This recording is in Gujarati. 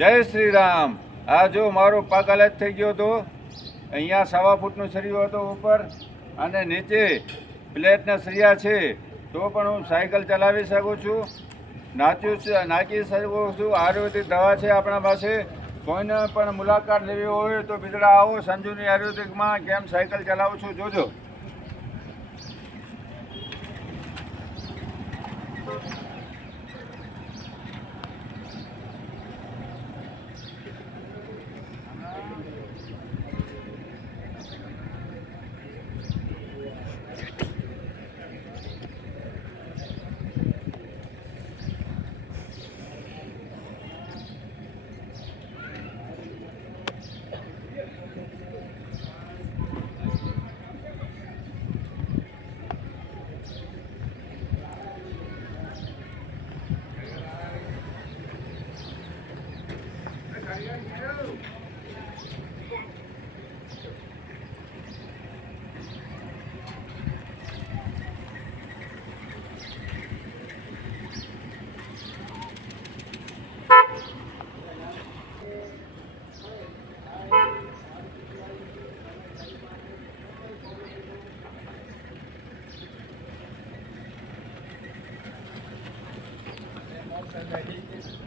જય શ્રી રામ। આ જો મારો પગ અલગ થઈ ગયો હતો, અહીંયા 1.25 ફૂટનો સળિયો હતો ઉપર અને નીચે પ્લેટના સળિયા છે, તો પણ હું સાયકલ ચલાવી શકું છું, નાચી શકું છું। આયુર્વેદિક દવા છે આપણા પાસે। કોઈને પણ મુલાકાત લેવી હોય તો બિદડા આવો સંજુની આયુર્વેદિકમાં, કેમ સાયકલ ચલાવું છું જોજો। Thank you.